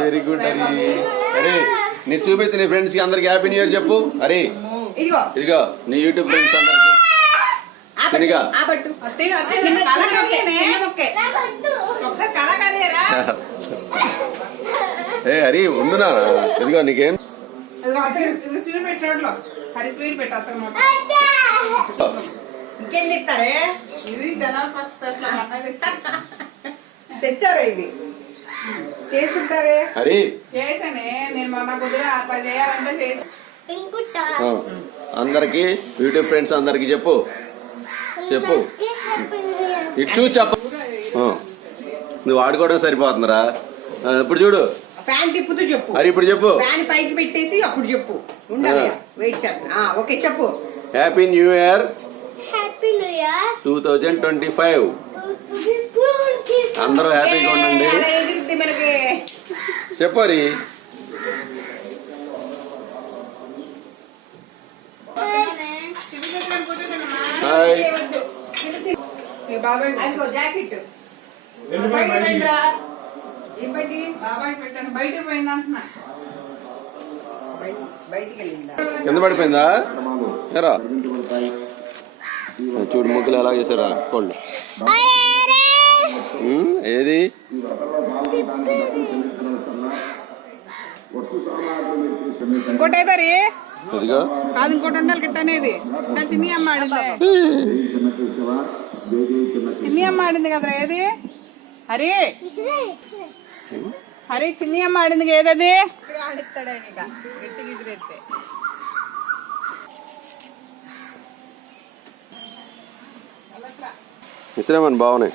Very good Hari. అరే నీ చూపించి నీ ఫ్రెండ్స్ కి అందరికి హ్యాపీ న్యూ ఇయర్ చెప్పు. అరే ఇదిగో నీ యూట్యూబ్ ఫ్రెండ్స్ అందరికి ఏ హరి ఉండునా. ఇదిగో నీకేం తెచ్చారా ఇది చేసుకుంటారే హరి చేసానే నేను మొన్న కుదిరే అట్లా చేయాలంటే చేసి అందరికి యూట్యూబ్ ఫ్రెండ్స్ అందరికి చెప్పు చెప్పు. ఇటు చూసి చెప్పు. నువ్వు ఆడుకోవడం సరిపోతుందిరా. ఇప్పుడు చూడు ఫ్యాన్ తిప్పుతూ చెప్పు. అరే ఇప్పుడు చెప్పు. ఫ్యాన్ పైకి పెట్టేసి అప్పుడు చెప్పు. ఉండాలి వెయిట్ చేద్దాం. ఓకే చెప్పు. Happy new year happy new year 2025. అందరూ హ్యాపీగా ఉండండి మనకి చెప్పు. హరి హాయ్. బాబాయ్ అదిగో జాకెట్ ఇవ్వండి. బాబాయ్ పెట్టండి. బయటకు పోయింది అంటున్నా. బయటికి వెళ్ళిందా కింద పడిపోయిందా? ఎరా చూడు ముగ్గులు ఎలా చేశారా కోళ్ళు. ఏది ఇంకోటి ఏదరి ఇదిగో కాదు ఇంకోటి ఉండాలి గిట్ట అనేది. చిన్ని అమ్మ ఆడింది. చిన్ని అమ్మ ఆడింది కదరా. ఏది హరి హరి చిన్ని అమ్మ ఆడింది ఏదది ఆడిస్తాడే గట్టిగా ఎదురెత్తే. ఇస్తున్నామని బాగున్నాయి.